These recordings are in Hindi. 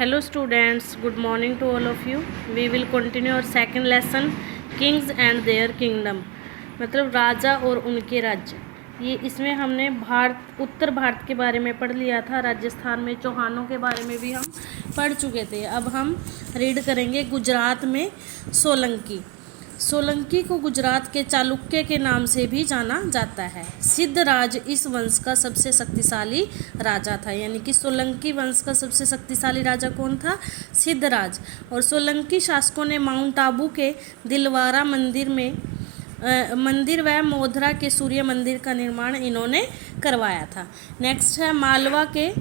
Hello students, good morning to all of you. We will continue our second lesson Kings and their kingdom, मतलब राजा और उनके राज्य। ये इसमें हमने उत्तर भारत के बारे में पढ़ लिया था। राजस्थान में चौहानों के बारे में भी हम पढ़ चुके थे। अब हम रीड करेंगे गुजरात में सोलंकी। सोलंकी को गुजरात के चालुक्य के नाम से भी जाना जाता है। सिद्धराज इस वंश का सबसे शक्तिशाली राजा था, यानी कि सोलंकी वंश का सबसे शक्तिशाली राजा कौन था? सिद्धराज। और सोलंकी शासकों ने माउंट आबू के दिलवारा मंदिर व मोधरा के सूर्य मंदिर का निर्माण इन्होंने करवाया था। नेक्स्ट है मालवा के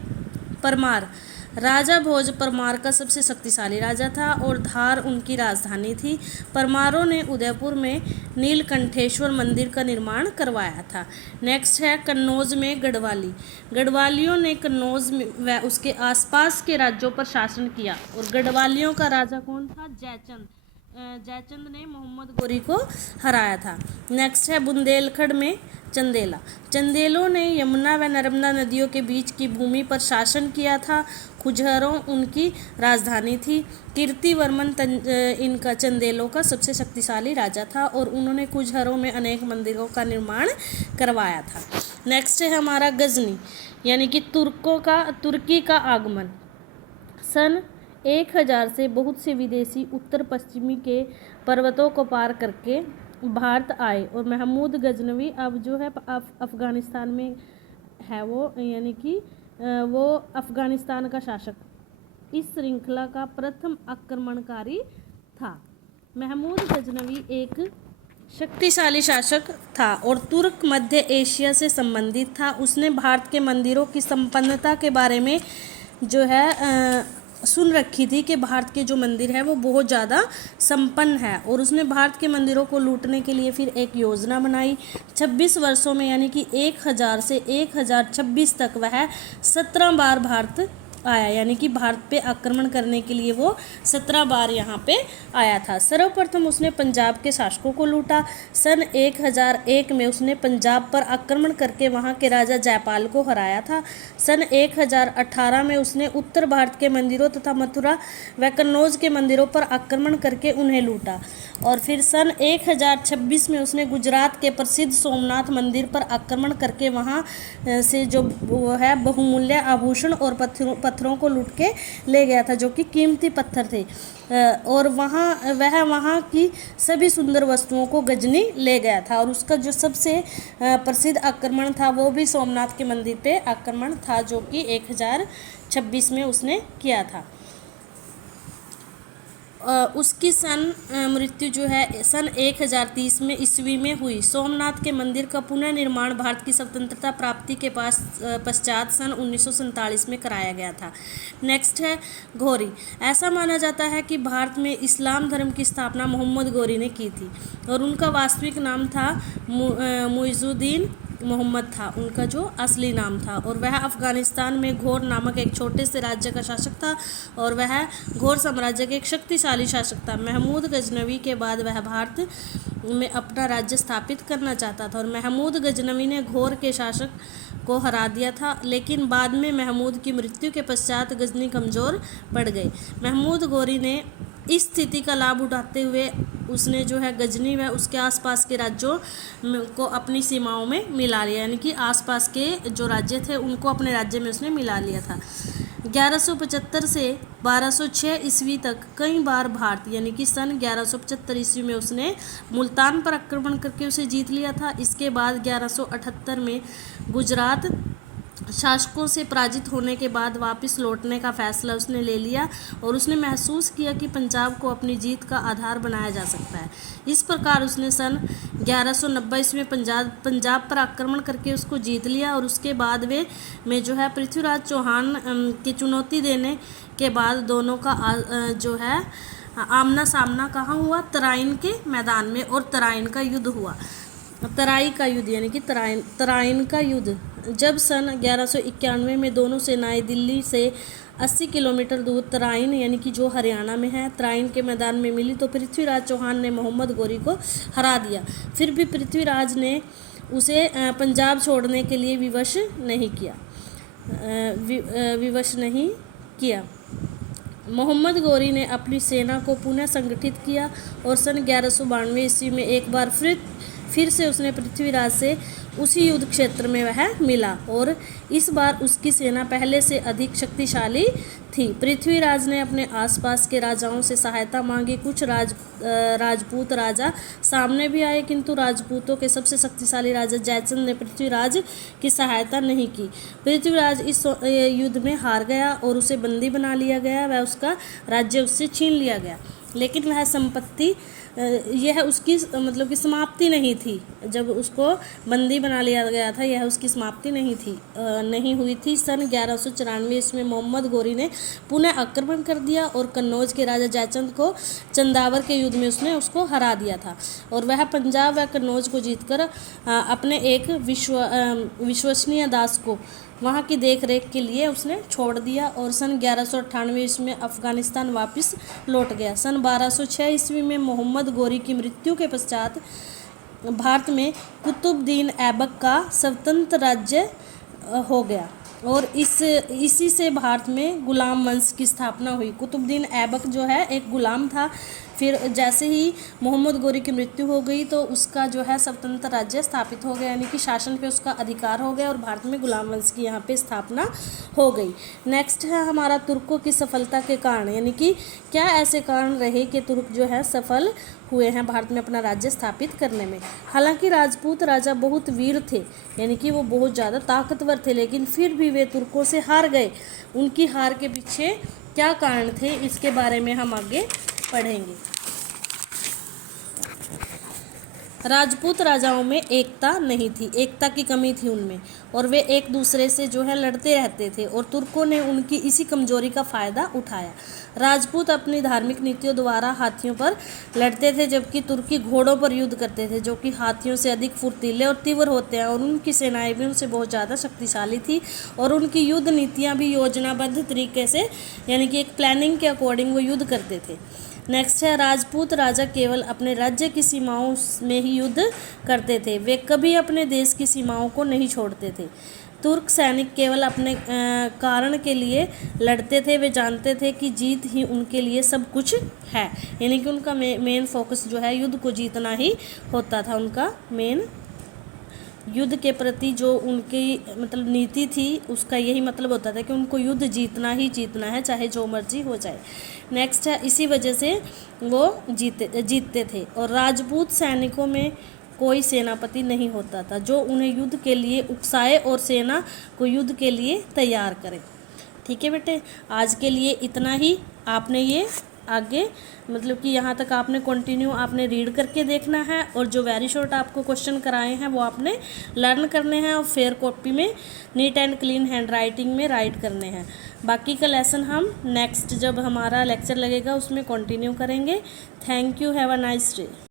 परमार। राजा भोज परमार का सबसे शक्तिशाली राजा था और धार उनकी राजधानी थी। परमारों ने उदयपुर में नीलकंठेश्वर मंदिर का निर्माण करवाया था। नेक्स्ट है कन्नौज में गढ़वाली। गढ़वालियों ने कन्नौज व उसके आसपास के राज्यों पर शासन किया और गढ़वालियों का राजा कौन था? जयचंद। जयचंद ने मोहम्मद गोरी को हराया था। नेक्स्ट है बुंदेलखंड में चंदेला। चंदेलों ने यमुना व नर्मदा नदियों के बीच की भूमि पर शासन किया था। खुजहरों उनकी राजधानी थी। कीर्तिवर्मन इनका चंदेलों का सबसे शक्तिशाली राजा था और उन्होंने खुजहरों में अनेक मंदिरों का निर्माण करवाया था। नेक्स्ट है हमारा गजनी, यानी कि तुर्की का आगमन। सन 1000 से बहुत से विदेशी उत्तर पश्चिमी के पर्वतों को पार करके भारत आए और महमूद गजनवी अब जो है अफ़गानिस्तान में है वो, यानी कि वो अफ़गानिस्तान का शासक इस श्रृंखला का प्रथम आक्रमणकारी था। महमूद गजनवी एक शक्तिशाली शासक था और तुर्क मध्य एशिया से संबंधित था। उसने भारत के मंदिरों की संपन्नता के बारे में जो है सुन रखी थी कि भारत के जो मंदिर है वो बहुत ज़्यादा संपन्न है और उसने भारत के मंदिरों को लूटने के लिए फिर एक योजना बनाई। 26 वर्षों में, यानी कि 1000 से 1026 तक वह 17 बार भारत आया, यानी कि भारत पे आक्रमण करने के लिए वो 17 बार यहाँ पे आया था। सर्वप्रथम उसने पंजाब के शासकों को लूटा। सन 1001 में उसने पंजाब पर आक्रमण करके वहाँ के राजा जयपाल को हराया था। सन 1018 में उसने उत्तर भारत के मंदिरों तथा मथुरा व कन्नौज के मंदिरों पर आक्रमण करके उन्हें लूटा। और फिर सन 1026 में उसने गुजरात के प्रसिद्ध सोमनाथ मंदिर पर आक्रमण करके वहाँ से जो वो है बहुमूल्य आभूषण और पत्थरों को लूट के ले गया था, जो कि कीमती पत्थर थे। और वहाँ की सभी सुंदर वस्तुओं को गजनी ले गया था। और उसका जो सबसे प्रसिद्ध आक्रमण था वो भी सोमनाथ के मंदिर पे आक्रमण था, जो कि 1026 में उसने किया था। उसकी मृत्यु जो है सन 1030 में ईस्वी में हुई। सोमनाथ के मंदिर का पुनर्निर्माण भारत की स्वतंत्रता प्राप्ति के पश्चात सन 1947 में कराया गया था। नेक्स्ट है घोरी। ऐसा माना जाता है कि भारत में इस्लाम धर्म की स्थापना मोहम्मद गोरी ने की थी और उनका वास्तविक नाम था मुइजुद्दीन मोहम्मद था, उनका जो असली नाम था। और वह अफ़गानिस्तान में घोर नामक एक छोटे से राज्य का शासक था और वह घोर साम्राज्य के एक शक्तिशाली शासक था। महमूद गजनवी के बाद वह भारत में अपना राज्य स्थापित करना चाहता था और महमूद गजनवी ने घोर के शासक को हरा दिया था, लेकिन बाद में महमूद की मृत्यु के पश्चात गजनी कमज़ोर पड़ गई। महमूद गोरी ने इस स्थिति का लाभ उठाते हुए उसने जो है गजनी व उसके आसपास के राज्यों को अपनी सीमाओं में मिला लिया, यानी कि आसपास के जो राज्य थे उनको अपने राज्य में उसने मिला लिया था। 1175 से 1206 ईस्वी तक कई बार भारत, यानी कि सन 1175 ईस्वी में उसने मुल्तान पर आक्रमण करके उसे जीत लिया था। इसके बाद 1178 में गुजरात शासकों से पराजित होने के बाद वापस लौटने का फैसला उसने ले लिया और उसने महसूस किया कि पंजाब को अपनी जीत का आधार बनाया जा सकता है। इस प्रकार उसने सन 1190 ईस्वी में पंजाब पर आक्रमण करके उसको जीत लिया और उसके बाद में जो है पृथ्वीराज चौहान की चुनौती देने के बाद दोनों का जो है आमना सामना कहाँ हुआ? तराइन के मैदान में, और तराइन का युद्ध हुआ। तराई का युद्ध, यानी कि तराइन का युद्ध। जब सन 1191 में दोनों सेनाएं दिल्ली से 80 किलोमीटर दूर तराइन, यानी कि जो हरियाणा में है, तराइन के मैदान में मिली तो पृथ्वीराज चौहान ने मोहम्मद गोरी को हरा दिया। फिर भी पृथ्वीराज ने उसे पंजाब छोड़ने के लिए विवश नहीं किया। मोहम्मद गौरी ने अपनी सेना को पुनः संगठित किया और सन 1192 ईस्वी में एक बार फिर से उसने पृथ्वीराज से उसी युद्ध क्षेत्र में वह मिला और इस बार उसकी सेना पहले से अधिक शक्तिशाली थी। पृथ्वीराज ने अपने आसपास के राजाओं से सहायता मांगी। कुछ राजपूत राजा सामने भी आए, किंतु राजपूतों के सबसे शक्तिशाली राजा जयचंद ने पृथ्वीराज की सहायता नहीं की। पृथ्वीराज इस युद्ध में हार गया और उसे बंदी बना लिया गया। वह उसका राज्य उससे छीन लिया गया, लेकिन वह संपत्ति यह उसकी मतलब कि समाप्ति नहीं थी। जब उसको बंदी बना लिया गया था, यह उसकी समाप्ति नहीं हुई थी। सन 1194 ईस्वी में मोहम्मद गौरी ने पुनः आक्रमण कर दिया और कन्नौज के राजा जयचंद को चंदावर के युद्ध में उसने उसको हरा दिया था और वह पंजाब व कन्नौज को जीतकर अपने एक विश्वसनीय दास को वहाँ की देख रेख के लिए उसने छोड़ दिया और सन 1198 ईस्वी में अफगानिस्तान वापस लौट गया। सन 1206 ईस्वी में मोहम्मद गौरी की मृत्यु के पश्चात भारत में कुतुबुद्दीन ऐबक का स्वतंत्र राज्य हो गया और इसी से भारत में गुलाम वंश की स्थापना हुई। कुतुबुद्दीन ऐबक जो है एक गुलाम था। फिर जैसे ही मोहम्मद गौरी की मृत्यु हो गई तो उसका जो है स्वतंत्र राज्य स्थापित हो गया, यानी कि शासन पे उसका अधिकार हो गया और भारत में गुलाम वंश की यहाँ पे स्थापना हो गई। नेक्स्ट है हमारा तुर्कों की सफलता के कारण, यानी कि क्या ऐसे कारण रहे कि तुर्क जो है सफल हुए हैं भारत में अपना राज्य स्थापित करने में। हालांकि राजपूत राजा बहुत वीर थे, यानी कि वो बहुत ज़्यादा ताकतवर थे, लेकिन फिर भी वे तुर्कों से हार गए। उनकी हार के पीछे क्या कारण थे, इसके बारे में हम आगे पढ़ेंगे। राजपूत राजाओं में एकता नहीं थी, एकता की कमी थी उनमें और वे एक दूसरे से जो है लड़ते रहते थे और तुर्कों ने उनकी इसी कमजोरी का फ़ायदा उठाया। राजपूत अपनी धार्मिक नीतियों द्वारा हाथियों पर लड़ते थे, जबकि तुर्की घोड़ों पर युद्ध करते थे, जो कि हाथियों से अधिक फुर्तीले और तीव्र होते हैं और उनकी सेनाएं भी उनसे बहुत ज़्यादा शक्तिशाली थी और उनकी युद्ध नीतियाँ भी योजनाबद्ध तरीके से, यानी कि एक प्लानिंग के अकॉर्डिंग वो युद्ध करते थे। नेक्स्ट है राजपूत राजा केवल अपने राज्य की सीमाओं में ही युद्ध करते थे, वे कभी अपने देश की सीमाओं को नहीं छोड़ते थे। तुर्क सैनिक केवल अपने कारण के लिए लड़ते थे, वे जानते थे कि जीत ही उनके लिए सब कुछ है, यानी कि उनका मेन फोकस जो है युद्ध को जीतना ही होता था। उनका मेन युद्ध के प्रति जो उनकी मतलब नीति थी उसका यही मतलब होता था कि उनको युद्ध जीतना ही जीतना है, चाहे जो मर्जी हो जाए। नेक्स्ट है इसी वजह से वो जीतते थे और राजपूत सैनिकों में कोई सेनापति नहीं होता था जो उन्हें युद्ध के लिए उकसाए और सेना को युद्ध के लिए तैयार करे। ठीक है बेटे, आज के लिए इतना ही। आपने ये आगे मतलब कि यहाँ तक आपने कंटिन्यू आपने रीड करके देखना है और जो वेरी शॉर्ट आपको क्वेश्चन कराए हैं वो आपने लर्न करने हैं और फेयर कॉपी में neat and clean hand writing में राइट करने हैं। बाकी का लेसन हम नेक्स्ट जब हमारा लेक्चर लगेगा उसमें कंटिन्यू करेंगे। Thank you, have a nice day.